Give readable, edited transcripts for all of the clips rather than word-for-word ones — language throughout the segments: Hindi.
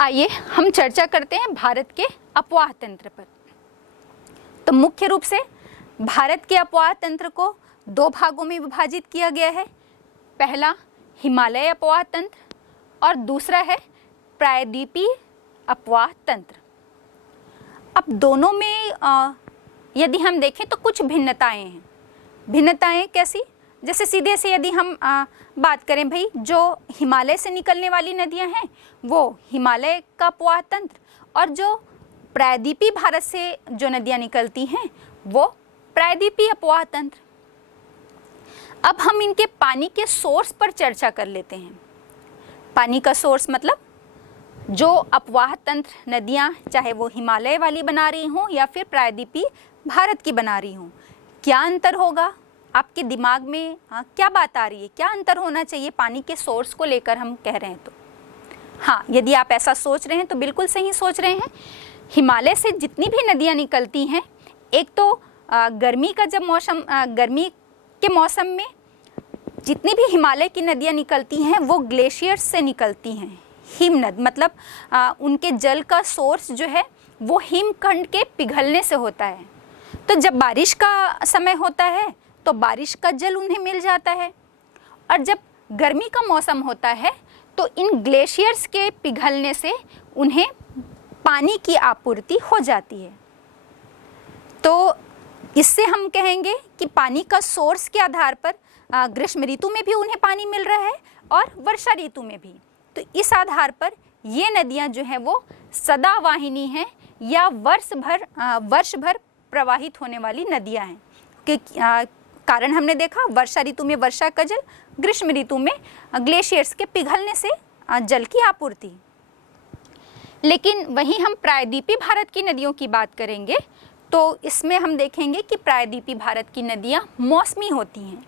आइए हम चर्चा करते हैं भारत के अपवाह तंत्र पर। तो मुख्य रूप से भारत के अपवाह तंत्र को दो भागों में विभाजित किया गया है। पहला हिमालय अपवाह तंत्र और दूसरा है प्रायद्वीपीय अपवाह तंत्र। अब दोनों में यदि हम देखें तो कुछ भिन्नताएं हैं। भिन्नताएं कैसी? जैसे सीधे से यदि हम बात करें भाई, जो हिमालय से निकलने वाली नदियां हैं वो हिमालय का अपवाह तंत्र, और जो प्रायद्वीपीय भारत से जो नदियां निकलती हैं वो प्रायद्वीपीय अपवाह तंत्र। अब हम इनके पानी के सोर्स पर चर्चा कर लेते हैं। पानी का सोर्स मतलब जो अपवाह तंत्र नदियां चाहे वो हिमालय वाली बना रही हों या फिर प्रायद्वीपीय भारत की बना रही हों, क्या अंतर होगा? आपके दिमाग में क्या बात आ रही है? क्या अंतर होना चाहिए पानी के सोर्स को लेकर हम कह रहे हैं तो? हाँ, यदि आप ऐसा सोच रहे हैं तो बिल्कुल सही सोच रहे हैं। हिमालय से जितनी भी नदियां निकलती हैं, एक तो गर्मी का जब मौसम, गर्मी के मौसम में जितनी भी हिमालय की नदियां निकलती हैं वो ग्लेशियर्स से निकलती हैं। हिमनद मतलब उनके जल का सोर्स जो है वो हिमखंड के पिघलने से होता है। तो जब बारिश का समय होता है तो बारिश का जल उन्हें मिल जाता है, और जब गर्मी का मौसम होता है तो इन ग्लेशियर्स के पिघलने से उन्हें पानी की आपूर्ति हो जाती है। तो इससे हम कहेंगे कि पानी का सोर्स के आधार पर ग्रीष्म ऋतु में भी उन्हें पानी मिल रहा है और वर्षा ऋतु में भी। तो इस आधार पर ये नदियां जो हैं वो सदावाहिनी हैं या वर्ष भर प्रवाहित होने वाली नदियां हैं। कि कारण हमने देखा, वर्षा ऋतु में वर्षा का जल, ग्रीष्म ऋतु में ग्लेशियर्स के पिघलने से जल की आपूर्ति। लेकिन वहीं हम प्रायद्वीपीय भारत की नदियों की बात करेंगे तो इसमें हम देखेंगे कि प्रायद्वीपीय भारत की नदियां मौसमी होती हैं।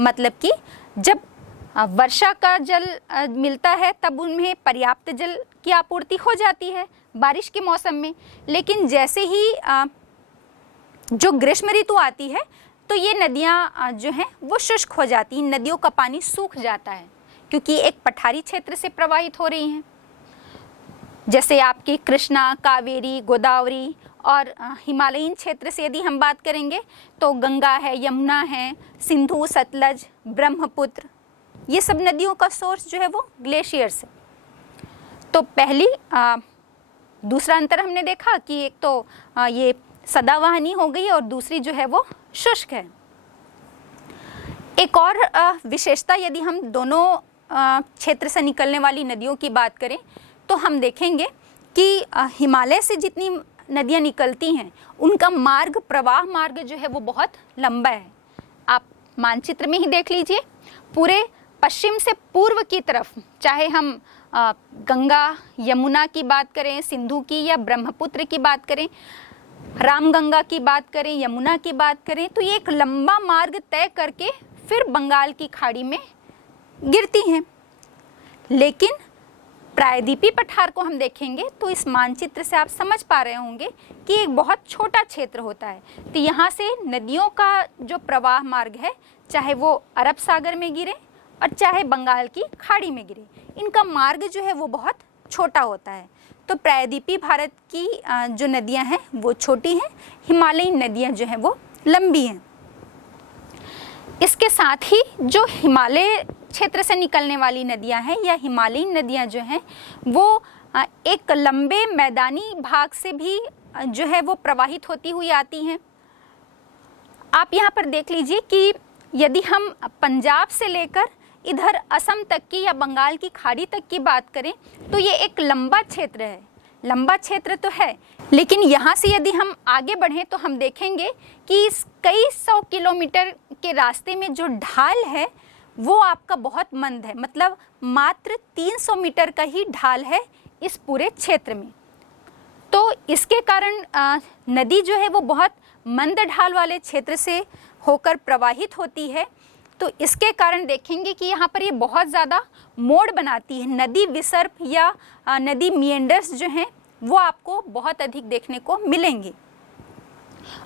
मतलब कि जब वर्षा का जल मिलता है तब उनमें पर्याप्त जल की आपूर्ति हो जाती है बारिश के मौसम में। लेकिन जैसे ही जो ग्रीष्म ऋतु आती है तो ये नदियाँ जो हैं वो शुष्क हो जाती हैं, नदियों का पानी सूख जाता है क्योंकि एक पठारी क्षेत्र से प्रवाहित हो रही हैं। जैसे आपकी कृष्णा, कावेरी, गोदावरी, और हिमालयीन क्षेत्र से यदि हम बात करेंगे तो गंगा है, यमुना है, सिंधु, सतलज, ब्रह्मपुत्र, ये सब नदियों का सोर्स जो है वो ग्लेशियर्स है। तो पहली दूसरा अंतर हमने देखा कि एक तो ये सदावाहिनी हो गई और दूसरी जो है वो शुष्क है। एक और विशेषता यदि हम दोनों क्षेत्र से निकलने वाली नदियों की बात करें तो हम देखेंगे कि हिमालय से जितनी नदियां निकलती हैं उनका मार्ग, प्रवाह मार्ग जो है वो बहुत लंबा है। आप मानचित्र में ही देख लीजिए, पूरे पश्चिम से पूर्व की तरफ, चाहे हम गंगा, यमुना की बात करें, सिंधु की या ब्रह्मपुत्र की बात करें, रामगंगा की बात करें, यमुना की बात करें, तो ये एक लंबा मार्ग तय करके फिर बंगाल की खाड़ी में गिरती हैं। लेकिन प्रायद्वीपीय पठार को हम देखेंगे तो इस मानचित्र से आप समझ पा रहे होंगे कि एक बहुत छोटा क्षेत्र होता है। तो यहाँ से नदियों का जो प्रवाह मार्ग है, चाहे वो अरब सागर में गिरे और चाहे बंगाल की खाड़ी में गिरे, इनका मार्ग जो है वो बहुत छोटा होता है। तो प्रायद्वीपीय भारत की जो नदियां हैं वो छोटी हैं, हिमालयीन नदियां जो हैं वो लंबी हैं। इसके साथ ही जो हिमालय क्षेत्र से निकलने वाली नदियां हैं या हिमालयीन नदियां जो हैं वो एक लंबे मैदानी भाग से भी जो है वो प्रवाहित होती हुई आती हैं। आप यहाँ पर देख लीजिए कि यदि हम पंजाब से लेकर इधर असम तक की या बंगाल की खाड़ी तक की बात करें तो ये एक लंबा क्षेत्र है। लंबा क्षेत्र तो है, लेकिन यहाँ से यदि हम आगे बढ़ें तो हम देखेंगे कि इस कई सौ किलोमीटर के रास्ते में जो ढाल है वो आपका बहुत मंद है। मतलब मात्र 300 मीटर का ही ढाल है इस पूरे क्षेत्र में। तो इसके कारण नदी जो है वो बहुत मंद ढाल वाले क्षेत्र से होकर प्रवाहित होती है। तो इसके कारण देखेंगे कि यहाँ पर ये बहुत ज़्यादा मोड़ बनाती है। नदी विसर्प या नदी मिएंडर्स जो हैं वो आपको बहुत अधिक देखने को मिलेंगे।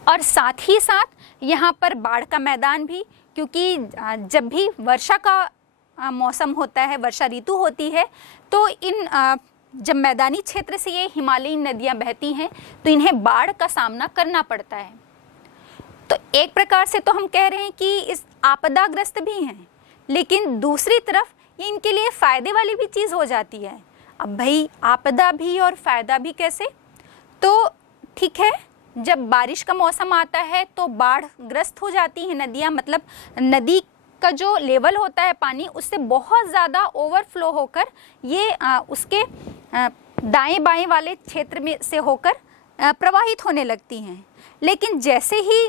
और साथ ही साथ यहाँ पर बाढ़ का मैदान भी, क्योंकि जब भी वर्षा का मौसम होता है, वर्षा ऋतु होती है, तो इन जब मैदानी क्षेत्र से ये हिमालयी नदियाँ बहती हैं तो इन्हें बाढ़ का सामना करना पड़ता है। तो एक प्रकार से तो हम कह रहे हैं कि इस आपदाग्रस्त भी हैं, लेकिन दूसरी तरफ ये इनके लिए फ़ायदे वाली भी चीज़ हो जाती है। अब भाई आपदा भी और फ़ायदा भी कैसे? तो ठीक है, जब बारिश का मौसम आता है तो बाढ़ ग्रस्त हो जाती हैं नदियाँ, मतलब नदी का जो लेवल होता है पानी उससे बहुत ज़्यादा ओवरफ्लो होकर ये उसके दाएं बाएं वाले क्षेत्र में से होकर प्रवाहित होने लगती हैं। लेकिन जैसे ही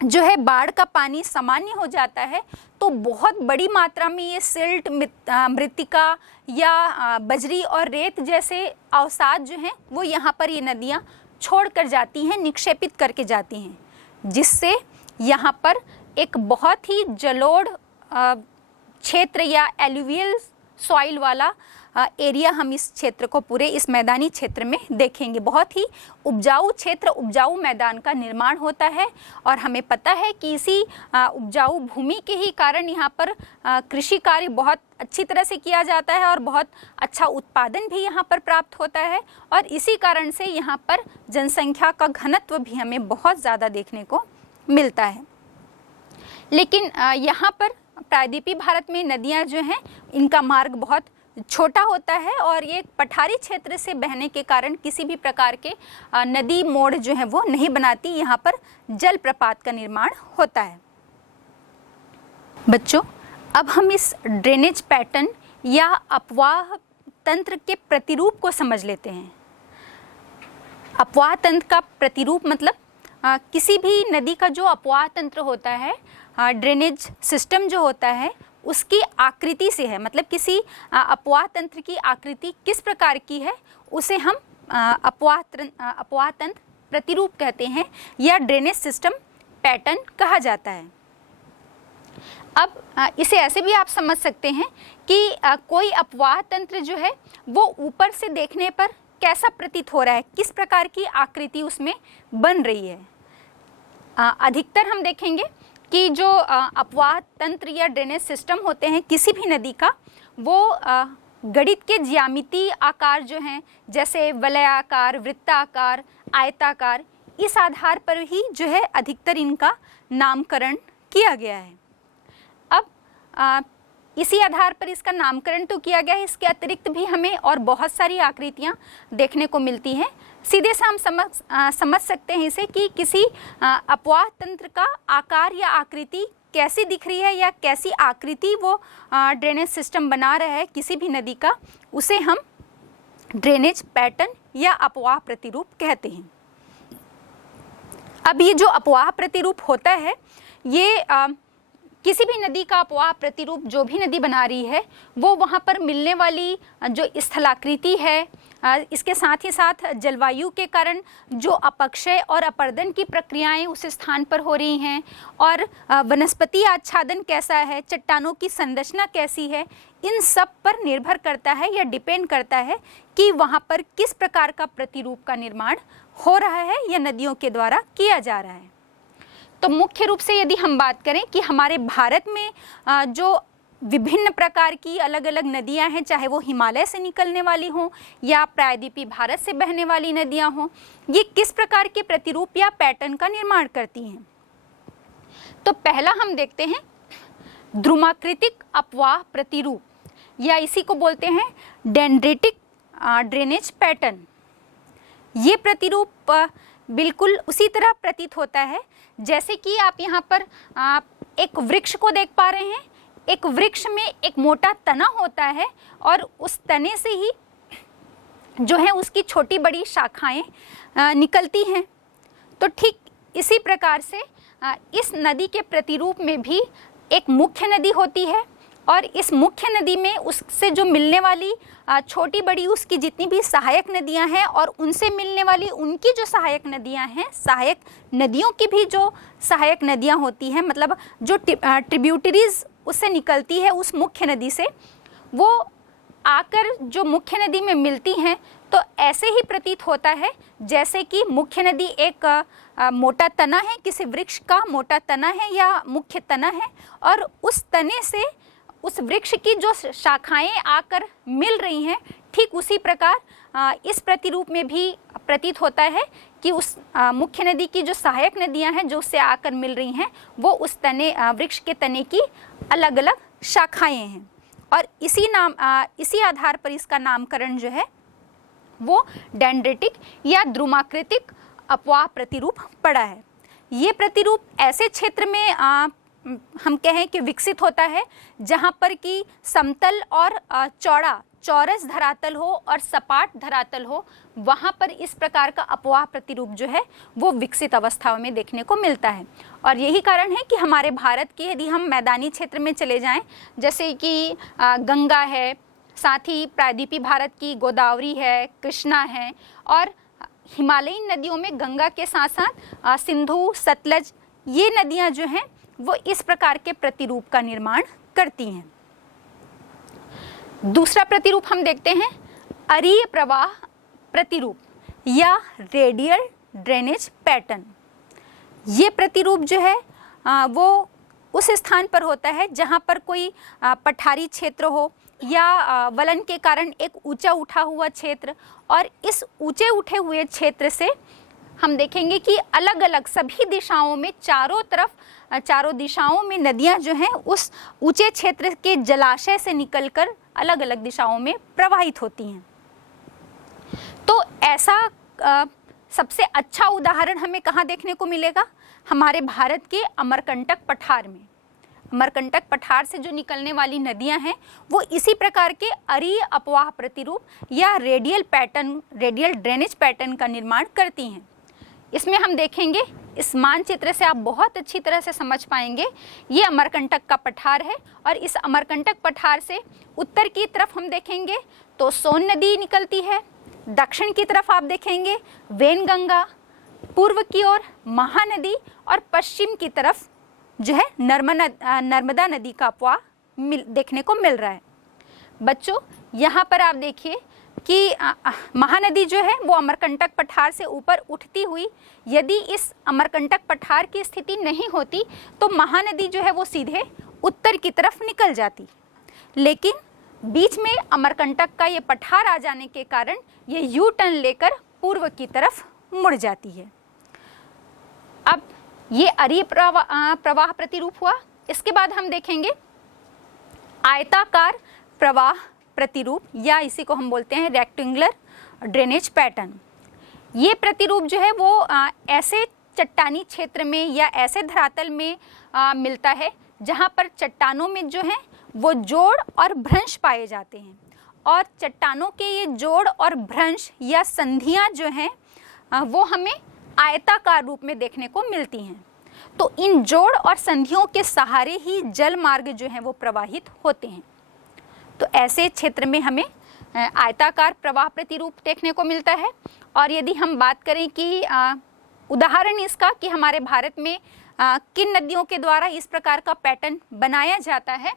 जो है बाढ़ का पानी सामान्य हो जाता है तो बहुत बड़ी मात्रा में ये सिल्ट, मृत्तिका या बजरी और रेत जैसे अवसाद जो हैं वो यहाँ पर ये नदियाँ छोड़ कर जाती हैं, निक्षेपित करके जाती हैं, जिससे यहाँ पर एक बहुत ही जलोढ़ क्षेत्र या एलुवियल सॉइल वाला एरिया हम इस क्षेत्र को, पूरे इस मैदानी क्षेत्र में देखेंगे। बहुत ही उपजाऊ क्षेत्र, उपजाऊ मैदान का निर्माण होता है और हमें पता है कि इसी उपजाऊ भूमि के ही कारण यहाँ पर कृषि कार्य बहुत अच्छी तरह से किया जाता है और बहुत अच्छा उत्पादन भी यहाँ पर प्राप्त होता है और इसी कारण से यहाँ पर जनसंख्या का घनत्व भी हमें बहुत ज़्यादा देखने को मिलता है। लेकिन यहाँ पर प्रायद्वीपीय भारत में नदियाँ जो हैं इनका मार्ग बहुत छोटा होता है और ये पठारी क्षेत्र से बहने के कारण किसी भी प्रकार के नदी मोड़ जो है वो नहीं बनाती, यहाँ पर जलप्रपात का निर्माण होता है। बच्चों, अब हम इस ड्रेनेज पैटर्न या अपवाह तंत्र के प्रतिरूप को समझ लेते हैं। अपवाह तंत्र का प्रतिरूप मतलब किसी भी नदी का जो अपवाह तंत्र होता है, ड्रेनेज सिस्टम जो होता है उसकी आकृति से है, मतलब किसी अपवाह तंत्र की आकृति किस प्रकार की है उसे हम अपवाह तंत्र प्रतिरूप कहते हैं या ड्रेनेज सिस्टम पैटर्न कहा जाता है। अब इसे ऐसे भी आप समझ सकते हैं कि कोई अपवाह तंत्र जो है वो ऊपर से देखने पर कैसा प्रतीत हो रहा है, किस प्रकार की आकृति उसमें बन रही है। अधिकतर हम देखेंगे कि जो अपवाह तंत्र या ड्रेनेज सिस्टम होते हैं किसी भी नदी का, वो गणित के ज्यामितीय आकार जो हैं जैसे वलयाकार, वृत्ताकार, आयताकार, इस आधार पर ही जो है अधिकतर इनका नामकरण किया गया है। अब इसी आधार पर इसका नामकरण तो किया गया है, इसके अतिरिक्त भी हमें और बहुत सारी आकृतियाँ देखने को मिलती हैं। सीधे से हम समझ सकते हैं इसे कि किसी अपवाह तंत्र का आकार या आकृति कैसी दिख रही है या कैसी आकृति वो ड्रेनेज सिस्टम बना रहा है किसी भी नदी का, उसे हम ड्रेनेज पैटर्न या अपवाह प्रतिरूप कहते हैं। अब ये जो अपवाह प्रतिरूप होता है ये किसी भी नदी का अपवाह प्रतिरूप जो भी नदी बना रही है वो वहाँ पर मिलने वाली जो स्थलाकृति है, इसके साथ ही साथ जलवायु के कारण जो अपक्षय और अपर्दन की प्रक्रियाएं उस स्थान पर हो रही हैं और वनस्पति आच्छादन कैसा है, चट्टानों की संरचना कैसी है, इन सब पर निर्भर करता है या डिपेंड करता है कि वहाँ पर किस प्रकार का प्रतिरूप का निर्माण हो रहा है या नदियों के द्वारा किया जा रहा है। तो मुख्य रूप से यदि हम बात करें कि हमारे भारत में जो विभिन्न प्रकार की अलग अलग नदियां हैं, चाहे वो हिमालय से निकलने वाली हों या प्रायद्वीपीय भारत से बहने वाली नदियां हों, ये किस प्रकार के प्रतिरूप या पैटर्न का निर्माण करती हैं। तो पहला हम देखते हैं ध्रुमाकृतिक अपवाह प्रतिरूप या इसी को बोलते हैं डेंड्रेटिक ड्रेनेज पैटर्न। ये प्रतिरूप बिल्कुल उसी तरह प्रतीत होता है जैसे कि आप यहाँ पर एक वृक्ष को देख पा रहे हैं। एक वृक्ष में एक मोटा तना होता है और उस तने से ही जो है उसकी छोटी बड़ी शाखाएं निकलती हैं। तो ठीक इसी प्रकार से इस नदी के प्रतिरूप में भी एक मुख्य नदी होती है और इस मुख्य नदी में उससे जो मिलने वाली छोटी बड़ी उसकी जितनी भी सहायक नदियां हैं और उनसे मिलने वाली उनकी जो सहायक नदियां हैं, सहायक नदियों की भी जो सहायक नदियां होती हैं, मतलब जो ट्रिब्यूटरीज उससे निकलती है उस मुख्य नदी से, वो आकर जो मुख्य नदी में मिलती हैं। तो ऐसे ही प्रतीत होता है जैसे कि मुख्य नदी एक मोटा तना है, किसी वृक्ष का मोटा तना है या मुख्य तना है और उस तने से उस वृक्ष की जो शाखाएं आकर मिल रही हैं, ठीक उसी प्रकार इस प्रतिरूप में भी प्रतीत होता है कि उस मुख्य नदी की जो सहायक नदियां हैं जो उससे आकर मिल रही हैं वो उस तने वृक्ष के तने की अलग अलग शाखाएं हैं, और इसी आधार पर इसका नामकरण जो है वो डेंड्रिटिक या द्रुमाकृतिक अपवाह प्रतिरूप पड़ा है। ये प्रतिरूप ऐसे क्षेत्र में हम कहें कि विकसित होता है जहाँ पर कि समतल और चौरस धरातल हो और सपाट धरातल हो, वहाँ पर इस प्रकार का अपवाह प्रतिरूप जो है वो विकसित अवस्थाओं में देखने को मिलता है। और यही कारण है कि हमारे भारत की यदि हम मैदानी क्षेत्र में चले जाएं, जैसे कि गंगा है, साथ ही प्रायद्वीपीय भारत की गोदावरी है, कृष्णा है, और हिमालयी नदियों में गंगा के साथ साथ सिंधु, सतलज, ये नदियाँ जो हैं वो इस प्रकार के प्रतिरूप का निर्माण करती हैं। दूसरा प्रतिरूप हम देखते हैं अरीय प्रवाह प्रतिरूप या रेडियल ड्रेनेज पैटर्न। ये प्रतिरूप जो है वो उस स्थान पर होता है जहाँ पर कोई पठारी क्षेत्र हो या वलन के कारण एक ऊंचा उठा हुआ क्षेत्र, और इस ऊंचे उठे हुए क्षेत्र से हम देखेंगे कि अलग अलग सभी दिशाओं में चारों दिशाओं में नदियां जो हैं उस ऊंचे क्षेत्र के जलाशय से निकलकर अलग अलग दिशाओं में प्रवाहित होती हैं। तो ऐसा सबसे अच्छा उदाहरण हमें कहाँ देखने को मिलेगा? हमारे भारत के अमरकंटक पठार में। अमरकंटक पठार से जो निकलने वाली नदियां हैं वो इसी प्रकार के अरीय अपवाह प्रतिरूप या रेडियल ड्रेनेज पैटर्न का निर्माण करती हैं। इसमें हम देखेंगे, इस मानचित्र से आप बहुत अच्छी तरह से समझ पाएंगे, ये अमरकंटक का पठार है और इस अमरकंटक पठार से उत्तर की तरफ हम देखेंगे तो सोन नदी निकलती है, दक्षिण की तरफ आप देखेंगे वेनगंगा, पूर्व की ओर महानदी और पश्चिम की तरफ जो है नर्मदा नदी का अपवाह देखने को मिल रहा है। बच्चों, यहाँ पर आप देखिए कि महानदी जो है वो अमरकंटक पठार से ऊपर उठती हुई, यदि इस अमरकंटक पठार की स्थिति नहीं होती तो महानदी जो है वो सीधे उत्तर की तरफ निकल जाती, लेकिन बीच में अमरकंटक का ये पठार आ जाने के कारण ये यू टर्न लेकर पूर्व की तरफ मुड़ जाती है। अब ये अरीय प्रवाह प्रतिरूप हुआ। इसके बाद हम देखेंगे आयताकार प्रवाह प्रतिरूप या इसी को हम बोलते हैं रेक्टेंगुलर ड्रेनेज पैटर्न। ये प्रतिरूप जो है वो ऐसे चट्टानी क्षेत्र में या ऐसे धरातल में मिलता है जहाँ पर चट्टानों में जो है वो जोड़ और भ्रंश पाए जाते हैं, और चट्टानों के ये जोड़ और भ्रंश या संधियाँ जो हैं वो हमें आयताकार रूप में देखने को मिलती हैं। तो इन जोड़ और संधियों के सहारे ही जल मार्ग जो हैं वो प्रवाहित होते हैं। तो ऐसे क्षेत्र में हमें आयताकार प्रवाह प्रतिरूप देखने को मिलता है। और यदि हम बात करें कि उदाहरण इसका कि हमारे भारत में किन नदियों के द्वारा इस प्रकार का पैटर्न बनाया जाता है,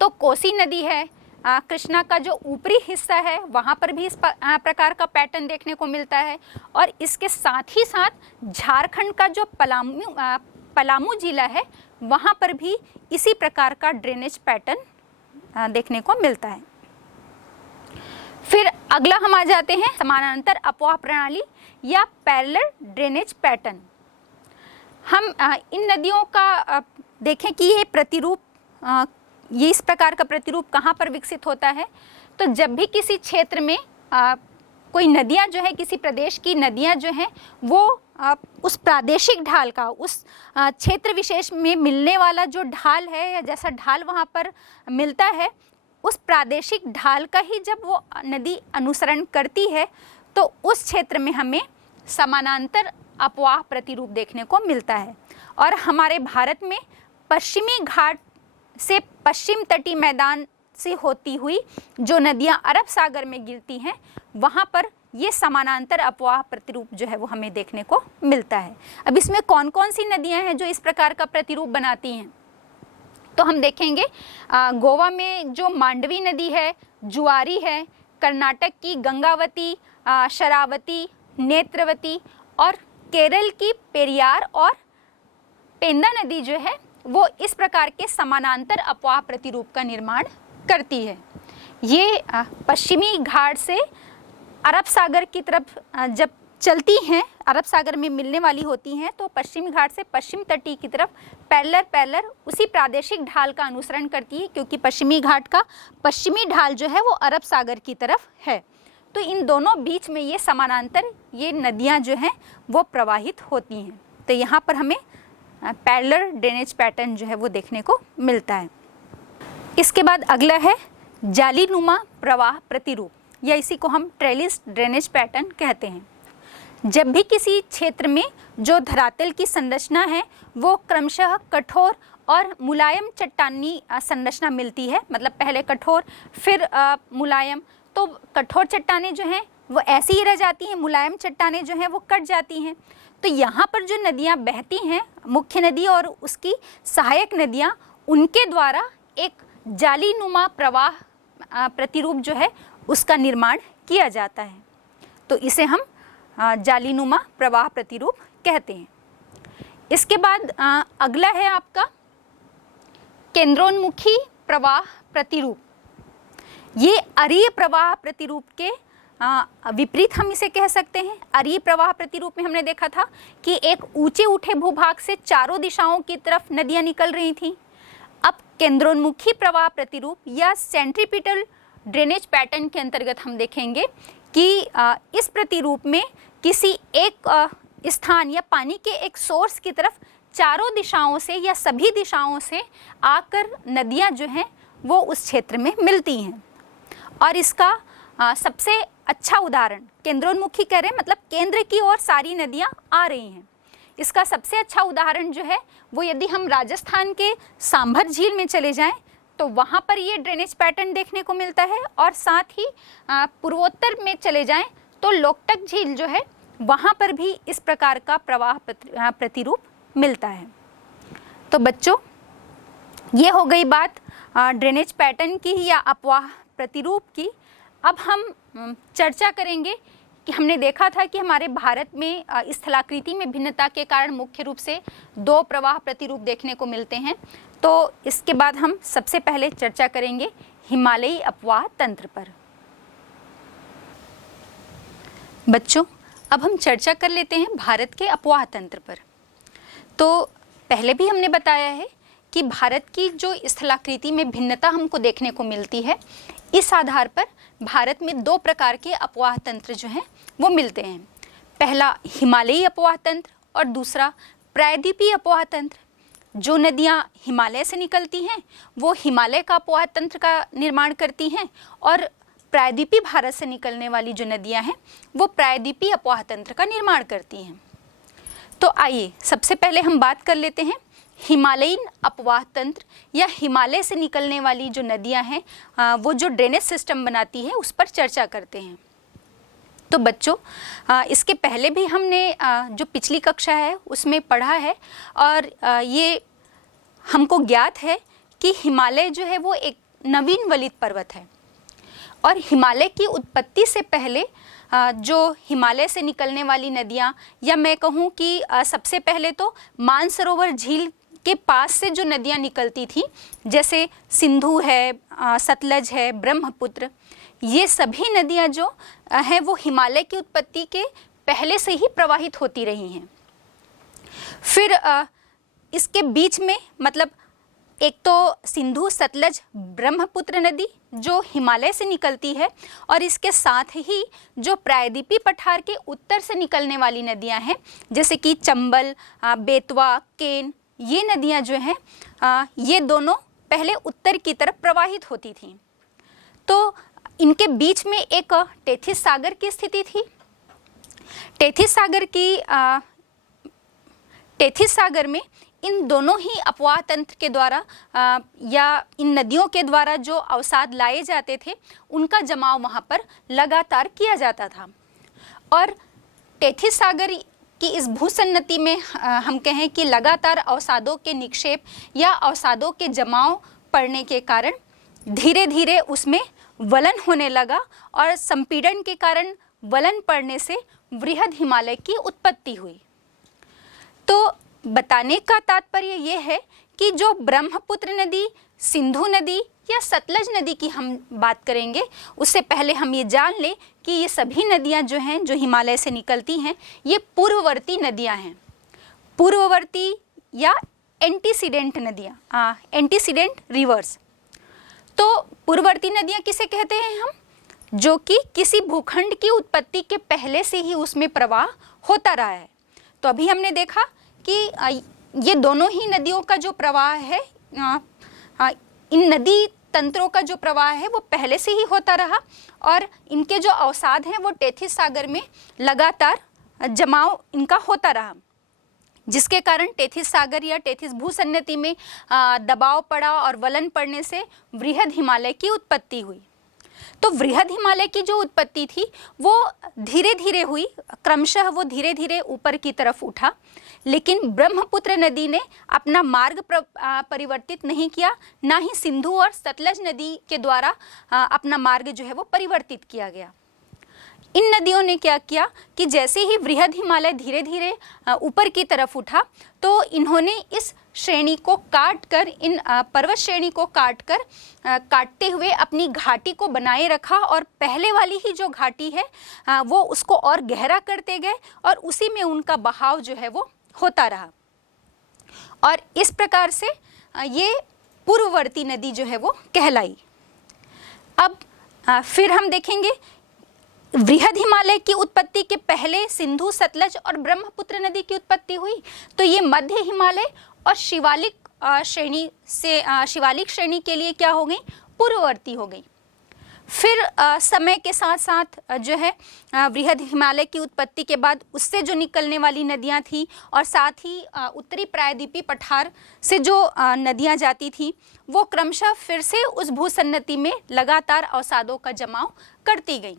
तो कोसी नदी है, कृष्णा का जो ऊपरी हिस्सा है वहाँ पर भी इस प्रकार का पैटर्न देखने को मिलता है, और इसके साथ ही साथ झारखंड का जो पलामू जिला है वहाँ पर भी इसी प्रकार का ड्रेनेज पैटर्न देखने को मिलता है। फिर अगला हम आ जाते हैं समानांतर अपवाह प्रणाली या पैरेलल ड्रेनेज पैटर्न। हम इन नदियों का देखें कि ये प्रतिरूप ये इस प्रकार का प्रतिरूप कहाँ पर विकसित होता है। तो जब भी किसी क्षेत्र में कोई नदियाँ जो है, किसी प्रदेश की नदियाँ जो हैं वो उस प्रादेशिक ढाल का, उस क्षेत्र विशेष में मिलने वाला जो ढाल है या जैसा ढाल वहाँ पर मिलता है, उस प्रादेशिक ढाल का ही जब वो नदी अनुसरण करती है तो उस क्षेत्र में हमें समानांतर अपवाह प्रतिरूप देखने को मिलता है। और हमारे भारत में पश्चिमी घाट से पश्चिम तटीय मैदान से होती हुई जो नदियां अरब सागर में गिरती हैं वहाँ पर ये समानांतर अपवाह प्रतिरूप जो है वो हमें देखने को मिलता है। अब इसमें कौन कौन सी नदियां हैं जो इस प्रकार का प्रतिरूप बनाती हैं, तो हम देखेंगे गोवा में जो मांडवी नदी है, जुआरी है, कर्नाटक की गंगावती, शरावती, नेत्रवती, और केरल की पेरियार और पेंदा नदी जो है वो इस प्रकार के समानांतर अपवाह प्रतिरूप का निर्माण करती है। ये पश्चिमी घाट से अरब सागर की तरफ जब चलती हैं, अरब सागर में मिलने वाली होती हैं, तो पश्चिमी घाट से पश्चिम तटीय की तरफ पैरेलल उसी प्रादेशिक ढाल का अनुसरण करती है, क्योंकि पश्चिमी घाट का पश्चिमी ढाल जो है वो अरब सागर की तरफ है। तो इन दोनों बीच में ये समानांतर ये नदियाँ जो हैं वो प्रवाहित होती हैं। तो यहाँ पर हमें पैरेलल ड्रेनेज पैटर्न जो है वो देखने को मिलता है। इसके बाद अगला है जालीनुमा प्रवाह प्रतिरूप, या इसी को हम ट्रेलिस ड्रेनेज पैटर्न कहते हैं। जब भी किसी क्षेत्र में जो धरातल की संरचना है वो क्रमशः कठोर और मुलायम चट्टानी संरचना मिलती है, मतलब पहले कठोर फिर मुलायम, तो कठोर चट्टानें जो हैं वो ऐसी ही रह जाती हैं, मुलायम चट्टानें जो हैं वो कट जाती हैं। तो यहाँ पर जो नदियाँ बहती हैं, मुख्य नदी और उसकी सहायक नदियाँ, उनके द्वारा एक जालीनुमा प्रवाह प्रतिरूप जो है उसका निर्माण किया जाता है। तो इसे हम जालीनुमा प्रवाह प्रतिरूप कहते हैं। इसके बाद अगला है आपका केंद्रोन्मुखी प्रवाह प्रतिरूप। ये अरीय प्रवाह प्रतिरूप के विपरीत हम इसे कह सकते हैं। अरीय प्रवाह प्रतिरूप में हमने देखा था कि एक ऊंचे उठे भूभाग से चारों दिशाओं की तरफ नदियां निकल रही थीं। अब केंद्रोन्मुखी प्रवाह प्रतिरूप या सेंट्रीपिटल ड्रेनेज पैटर्न के अंतर्गत हम देखेंगे कि इस प्रतिरूप में किसी एक स्थान या पानी के एक सोर्स की तरफ चारों दिशाओं से या सभी दिशाओं से आकर नदियां जो हैं वो उस क्षेत्र में मिलती हैं। और इसका सबसे अच्छा उदाहरण केंद्रोन्मुखी कह रहे हैं, मतलब केंद्र की ओर सारी नदियां आ रही हैं। इसका सबसे अच्छा उदाहरण जो है वो यदि हम राजस्थान के सांभर झील में चले जाएं तो वहाँ पर ये ड्रेनेज पैटर्न देखने को मिलता है, और साथ ही पूर्वोत्तर में चले जाएं तो लोकटक झील जो है वहाँ पर भी इस प्रकार का प्रवाह प्रतिरूप मिलता है। तो बच्चों, ये हो गई बात ड्रेनेज पैटर्न की या अपवाह प्रतिरूप की। अब हम चर्चा करेंगे कि हमने देखा था कि हमारे भारत में स्थलाकृति में भिन्नता के कारण मुख्य रूप से 2 प्रवाह प्रतिरूप देखने को मिलते हैं। तो इसके बाद हम सबसे पहले चर्चा करेंगे हिमालयी अपवाह तंत्र पर। बच्चों, अब हम चर्चा कर लेते हैं भारत के अपवाह तंत्र पर। तो पहले भी हमने बताया है कि भारत की जो स्थलाकृति में भिन्नता हमको देखने को मिलती है, इस आधार पर भारत में 2 प्रकार के अपवाह तंत्र जो हैं वो मिलते हैं। पहला हिमालयी अपवाह तंत्र और दूसरा प्रायद्वीपीय अपवाह तंत्र। जो नदियाँ हिमालय से निकलती हैं वो हिमालय का अपवाह तंत्र का निर्माण करती हैं, और प्रायद्वीपीय भारत से निकलने वाली जो नदियाँ हैं वो प्रायद्वीपीय अपवाह तंत्र का निर्माण करती हैं। तो आइए सबसे पहले हम बात कर लेते हैं हिमालयीन अपवाह तंत्र या हिमालय से निकलने वाली जो नदियां हैं वो जो ड्रेनेज सिस्टम बनाती है उस पर चर्चा करते हैं। तो बच्चों, इसके पहले भी हमने जो पिछली कक्षा है उसमें पढ़ा है, और ये हमको ज्ञात है कि हिमालय जो है वो एक नवीन वलित पर्वत है, और हिमालय की उत्पत्ति से पहले जो हिमालय से निकलने वाली नदियां, या मैं कहूँ कि सबसे पहले तो मानसरोवर झील के पास से जो नदियां निकलती थी, जैसे सिंधु है, सतलज है, ब्रह्मपुत्र, ये सभी नदियां जो हैं वो हिमालय की उत्पत्ति के पहले से ही प्रवाहित होती रही हैं। फिर इसके बीच में, मतलब एक तो सिंधु, सतलज, ब्रह्मपुत्र नदी जो हिमालय से निकलती है, और इसके साथ ही जो प्रायद्वीपीय पठार के उत्तर से निकलने वाली नदियां हैं, जैसे कि चंबल, बेतवा, केन, ये नदियां जो हैं ये दोनों पहले उत्तर की तरफ प्रवाहित होती थीं। तो इनके बीच में एक टेथिस सागर की स्थिति थी। टेथिस सागर में इन दोनों ही अपवाह तंत्र के द्वारा या इन नदियों के द्वारा जो अवसाद लाए जाते थे उनका जमाव वहाँ पर लगातार किया जाता था। और टेथिस सागर की इस भूसन्नति में हम कहें कि लगातार अवसादों के निक्षेप या अवसादों के जमाव पड़ने के कारण धीरे धीरे उसमें वलन होने लगा, और संपीड़न के कारण वलन पड़ने से वृहद हिमालय की उत्पत्ति हुई। तो बताने का तात्पर्य ये है कि जो ब्रह्मपुत्र नदी सिंधु नदी या सतलज नदी की हम बात करेंगे, उससे पहले हम ये जान लें कि ये सभी नदियां जो हैं जो हिमालय से निकलती हैं ये पूर्ववर्ती नदियां हैं। पूर्ववर्ती या एंटीसीडेंट नदियां, एंटीसीडेंट रिवर्स। तो पूर्ववर्ती नदियां किसे कहते हैं हम? जो कि किसी भूखंड की उत्पत्ति के पहले से ही उसमें प्रवाह होता रहा है। तो अभी हमने देखा कि ये दोनों ही नदियों का जो प्रवाह है, इन नदी तंत्रों का जो प्रवाह है वो पहले से ही होता रहा और इनके जो अवसाद हैं वो टेथिस सागर में लगातार जमाव इनका होता रहा, जिसके कारण टेथिस सागर या टेथिस भूसन्नति में दबाव पड़ा और वलन पड़ने से वृहद हिमालय की उत्पत्ति हुई। तो वृहद हिमालय की जो उत्पत्ति थी वो धीरे धीरे हुई, क्रमशः वो धीरे धीरे ऊपर की तरफ उठा, लेकिन ब्रह्मपुत्र नदी ने अपना मार्ग परिवर्तित नहीं किया, ना ही सिंधु और सतलज नदी के द्वारा अपना मार्ग जो है वो परिवर्तित किया गया। इन नदियों ने क्या किया कि जैसे ही वृहद हिमालय धीरे धीरे ऊपर की तरफ उठा तो इन्होंने इस श्रेणी को काट कर, इन पर्वत श्रेणी को काटते हुए अपनी घाटी को बनाए रखा और पहले वाली ही जो घाटी है वो उसको और गहरा करते गए और उसी में उनका बहाव जो है वो होता रहा और इस प्रकार से ये पूर्ववर्ती नदी जो है वो कहलाई। अब फिर हम देखेंगे वृहद हिमालय की उत्पत्ति के पहले सिंधु, सतलज और ब्रह्मपुत्र नदी की उत्पत्ति हुई, तो ये मध्य हिमालय और शिवालिक श्रेणी के लिए क्या हो गई? पूर्ववर्ती हो गई। फिर समय के साथ साथ जो है वृहद हिमालय की उत्पत्ति के बाद उससे जो निकलने वाली नदियां थी और साथ ही उत्तरी प्रायद्वीपीय पठार से जो नदियां जाती थी वो क्रमशः फिर से उस भूसन्नति में लगातार अवसादों का जमाव करती गई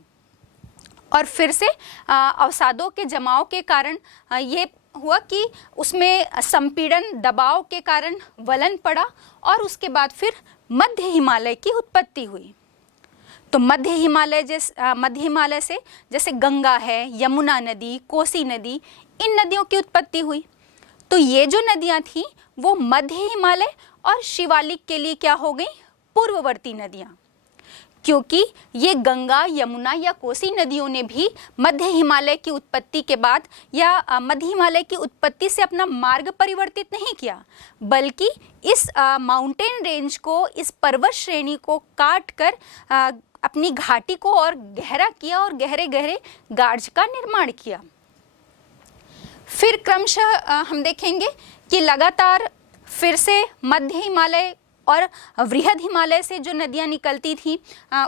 और फिर से अवसादों के जमाव के कारण ये हुआ कि उसमें संपीड़न दबाव के कारण वलन पड़ा और उसके बाद फिर मध्य हिमालय की उत्पत्ति हुई। तो मध्य हिमालय से जैसे गंगा है, यमुना नदी, कोसी नदी, इन नदियों की उत्पत्ति हुई। तो ये जो नदियां थी वो मध्य हिमालय और शिवालिक के लिए क्या हो गई? पूर्ववर्ती नदियां, क्योंकि ये गंगा, यमुना या कोसी नदियों ने भी मध्य हिमालय की उत्पत्ति के बाद या मध्य हिमालय की उत्पत्ति से अपना मार्ग परिवर्तित नहीं किया, बल्कि इस माउंटेन रेंज को, इस पर्वत श्रेणी को काट कर अपनी घाटी को और गहरा किया और गहरे गहरे गार्ज का निर्माण किया। फिर क्रमशः हम देखेंगे कि लगातार फिर से मध्य हिमालय और वृहद हिमालय से जो नदियां निकलती थी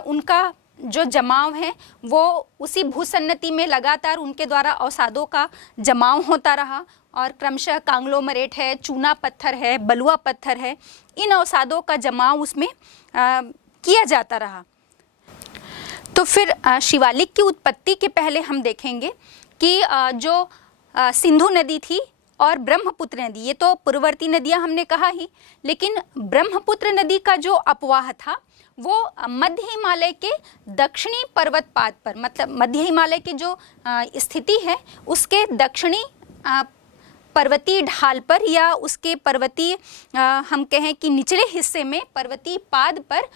उनका जो जमाव है वो उसी भूसन्नति में लगातार उनके द्वारा अवसादों का जमाव होता रहा और क्रमशः कांग्लोमरेट है, चूना पत्थर है, बलुआ पत्थर है, इन अवसादों का जमाव उसमें किया जाता रहा। तो फिर शिवालिक की उत्पत्ति के पहले हम देखेंगे कि जो सिंधु नदी थी और ब्रह्मपुत्र नदी, ये तो पूर्ववर्ती नदियां हमने कहा ही, लेकिन ब्रह्मपुत्र नदी का जो अपवाह था वो मध्य हिमालय के दक्षिणी पर्वतपाद पर, मतलब मध्य हिमालय की जो स्थिति है उसके दक्षिणी पर्वतीय ढाल पर या उसके पर्वतीय हम कहें कि निचले हिस्से में पर्वतीय पाद पर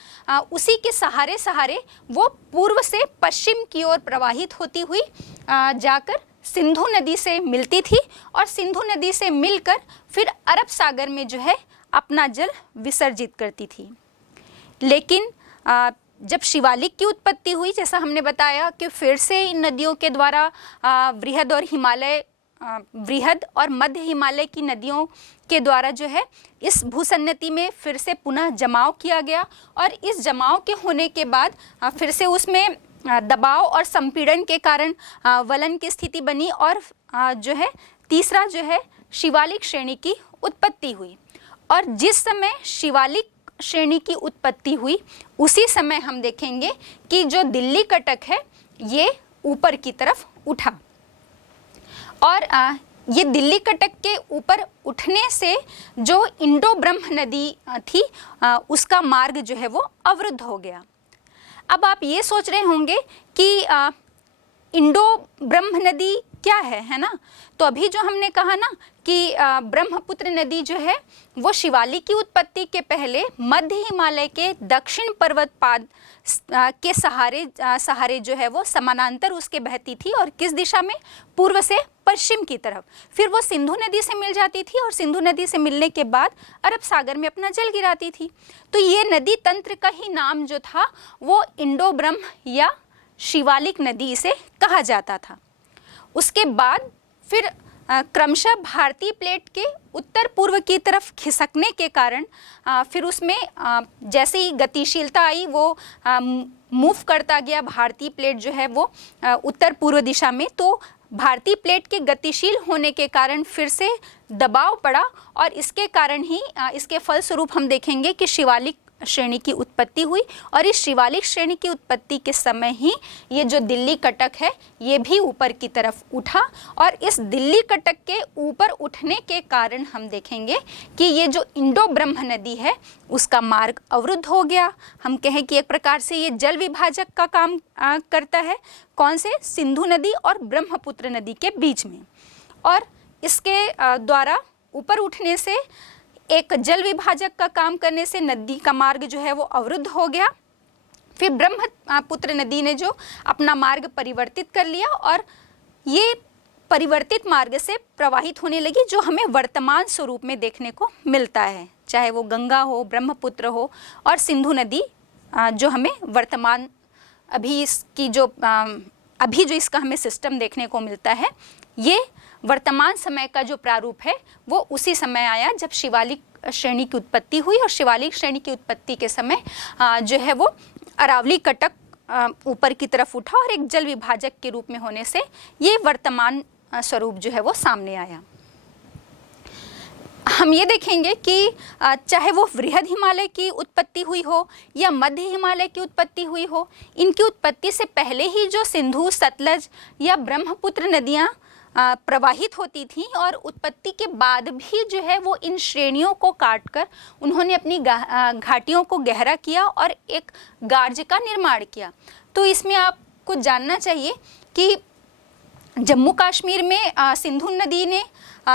उसी के सहारे सहारे वो पूर्व से पश्चिम की ओर प्रवाहित होती हुई जाकर सिंधु नदी से मिलती थी और सिंधु नदी से मिलकर फिर अरब सागर में जो है अपना जल विसर्जित करती थी। लेकिन जब शिवालिक की उत्पत्ति हुई, जैसा हमने बताया कि फिर से इन नदियों के द्वारा वृहद और मध्य हिमालय की नदियों के द्वारा जो है इस भूसन्नति में फिर से पुनः जमाव किया गया और इस जमाव के होने के बाद फिर से उसमें दबाव और संपीड़न के कारण वलन की स्थिति बनी और जो है तीसरा जो है शिवालिक श्रेणी की उत्पत्ति हुई। और जिस समय शिवालिक श्रेणी की उत्पत्ति हुई उसी समय हम देखेंगे कि जो दिल्ली कटक है ये ऊपर की तरफ उठा और ये दिल्ली कटक के ऊपर उठने से जो इंडो ब्रह्म नदी थी उसका मार्ग जो है वो अवरुद्ध हो गया। अब आप ये सोच रहे होंगे कि इंडो ब्रह्म नदी क्या है ना। तो अभी जो हमने कहा ना कि ब्रह्मपुत्र नदी जो है वो शिवालिक की उत्पत्ति के पहले मध्य हिमालय के दक्षिण पर्वतपाद के सहारे जो है वो समानांतर उसके बहती थी, और किस दिशा में, पूर्व से पश्चिम की तरफ। फिर वो सिंधु नदी से मिल जाती थी और सिंधु नदी से मिलने के बाद अरब सागर में अपना जल गिराती थी। तो ये नदी तंत्र का ही नाम जो था वो इंडो ब्रह्म या शिवालिक नदी इसे कहा जाता था। उसके बाद फिर क्रमशः भारतीय प्लेट के उत्तर पूर्व की तरफ खिसकने के कारण फिर उसमें जैसे ही गतिशीलता आई वो मूव करता गया भारतीय प्लेट जो है वो उत्तर पूर्व दिशा में। तो भारतीय प्लेट के गतिशील होने के कारण फिर से दबाव पड़ा, और इसके कारण ही इसके फलस्वरूप हम देखेंगे कि शिवालिक श्रेणी की उत्पत्ति हुई। और इस शिवालिक श्रेणी की उत्पत्ति के समय ही ये जो दिल्ली कटक है ये भी ऊपर की तरफ उठा, और इस दिल्ली कटक के ऊपर उठने के कारण हम देखेंगे कि ये जो इंडो ब्रह्म नदी है उसका मार्ग अवरुद्ध हो गया। हम कहें कि एक प्रकार से ये जल विभाजक का काम करता है, कौन से, सिंधु नदी और ब्रह्मपुत्र नदी के बीच में। और इसके द्वारा ऊपर उठने से, एक जल विभाजक का काम करने से नदी का मार्ग जो है वो अवरुद्ध हो गया। फिर ब्रह्मपुत्र नदी ने जो अपना मार्ग परिवर्तित कर लिया, और ये परिवर्तित मार्ग से प्रवाहित होने लगी, जो हमें वर्तमान स्वरूप में देखने को मिलता है, चाहे वो गंगा हो, ब्रह्मपुत्र हो और सिंधु नदी, जो हमें वर्तमान अभी जो इसका हमें सिस्टम देखने को मिलता है, ये वर्तमान समय का जो प्रारूप है वो उसी समय आया जब शिवालिक श्रेणी की उत्पत्ति हुई। और शिवालिक श्रेणी की उत्पत्ति के समय जो है वो अरावली कटक ऊपर की तरफ उठा, और एक जल विभाजक के रूप में होने से ये वर्तमान स्वरूप जो है वो सामने आया। हम ये देखेंगे कि चाहे वो वृहद हिमालय की उत्पत्ति हुई हो या मध्य हिमालय की उत्पत्ति हुई हो, इनकी उत्पत्ति से पहले ही जो सिंधु, सतलज या ब्रह्मपुत्र नदियाँ प्रवाहित होती थी, और उत्पत्ति के बाद भी जो है वो इन श्रेणियों को काटकर उन्होंने अपनी घाटियों को गहरा किया और एक गार्ज का निर्माण किया। तो इसमें आपको जानना चाहिए कि जम्मू कश्मीर में सिंधु नदी ने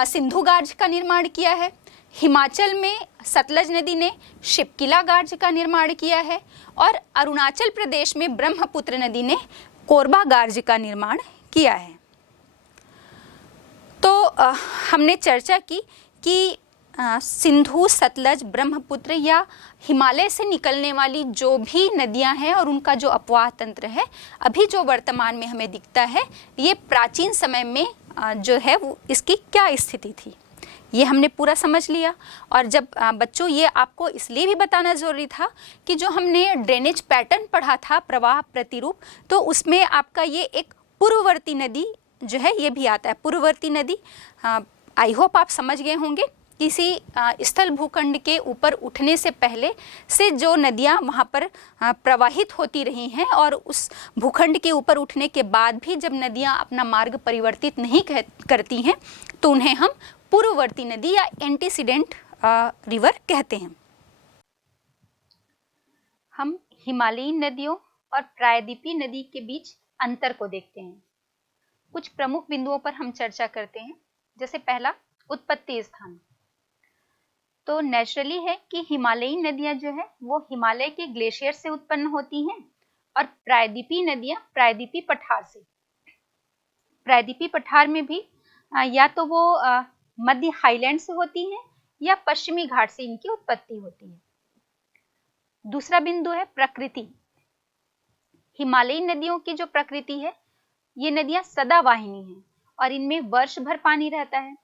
सिंधु गार्ज का निर्माण किया है, हिमाचल में सतलज नदी ने शिपकिला गार्ज का निर्माण किया है, और अरुणाचल प्रदेश में ब्रह्मपुत्र नदी ने कोरबा गार्ज का निर्माण किया है। तो हमने चर्चा की कि सिंधु, सतलज, ब्रह्मपुत्र या हिमालय से निकलने वाली जो भी नदियां हैं और उनका जो अपवाह तंत्र है, अभी जो वर्तमान में हमें दिखता है, ये प्राचीन समय में जो है वो इसकी क्या स्थिति थी, ये हमने पूरा समझ लिया। और जब बच्चों, ये आपको इसलिए भी बताना ज़रूरी था कि जो हमने ड्रेनेज पैटर्न पढ़ा था, प्रवाह प्रतिरूप, तो उसमें आपका ये एक पूर्ववर्ती नदी जो है ये भी आता है। पूर्ववर्ती नदी, आई होप आप समझ गए होंगे, किसी स्थल भूखंड के ऊपर उठने से पहले से जो नदियां वहां पर प्रवाहित होती रही हैं, और उस भूखंड के ऊपर उठने के बाद भी जब नदियां अपना मार्ग परिवर्तित नहीं करती हैं तो उन्हें हम पूर्ववर्ती नदी या एंटीसीडेंट रिवर कहते हैं। हम हिमालयी नदियों और प्रायद्वीपीय नदी के बीच अंतर को देखते हैं। कुछ प्रमुख बिंदुओं पर हम चर्चा करते हैं। जैसे पहला, उत्पत्ति स्थान। तो नेचुरली है कि हिमालयी नदियां जो है वो हिमालय के ग्लेशियर से उत्पन्न होती हैं, और प्रायद्वीपीय नदियां प्रायद्वीपीय पठार से। प्रायद्वीपीय पठार में भी या तो वो मध्य हाईलैंड से होती हैं या पश्चिमी घाट से इनकी उत्पत्ति होती है। दूसरा बिंदु है प्रकृति। हिमालयी नदियों की जो प्रकृति है, ये नदियां सदावाहिनी हैं और इनमें वर्ष भर पानी रहता है।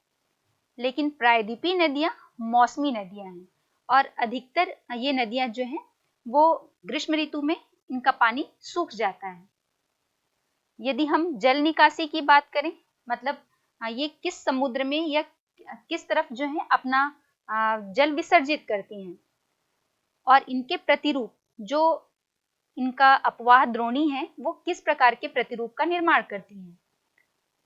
लेकिन प्रायद्वीपीय नदियां मौसमी नदियां हैं, और अधिकतर ये नदियां जो हैं वो ग्रीष्म ऋतु में इनका पानी सूख जाता है। यदि हम जल निकासी की बात करें, मतलब ये किस समुद्र में या किस तरफ जो है अपना जल विसर्जित करती हैं, और इनके प्रतिरूप जो इनका अपवाह द्रोणी है वो किस प्रकार के प्रतिरूप का निर्माण करती हैं।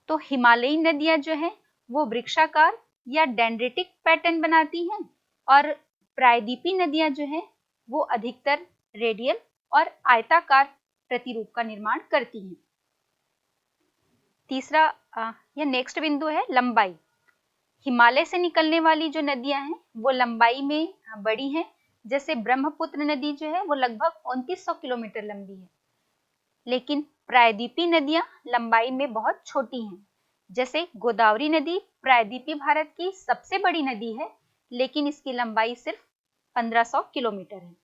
तो हिमालयी नदियां जो है वो वृक्षाकार या डेंड्रिटिक पैटर्न बनाती हैं, और प्रायद्वीपीय नदियां जो है वो अधिकतर रेडियल और आयताकार प्रतिरूप का निर्माण करती हैं। तीसरा या नेक्स्ट बिंदु है लंबाई। हिमालय से निकलने वाली जो नदियां हैं वो लंबाई में बड़ी हैं। जैसे ब्रह्मपुत्र नदी जो है वो लगभग 2900 किलोमीटर लंबी है, लेकिन प्रायद्वीपीय नदियां लंबाई में बहुत छोटी हैं। जैसे गोदावरी नदी प्रायद्वीपीय भारत की सबसे बड़ी नदी है, लेकिन इसकी लंबाई सिर्फ 1500 किलोमीटर है।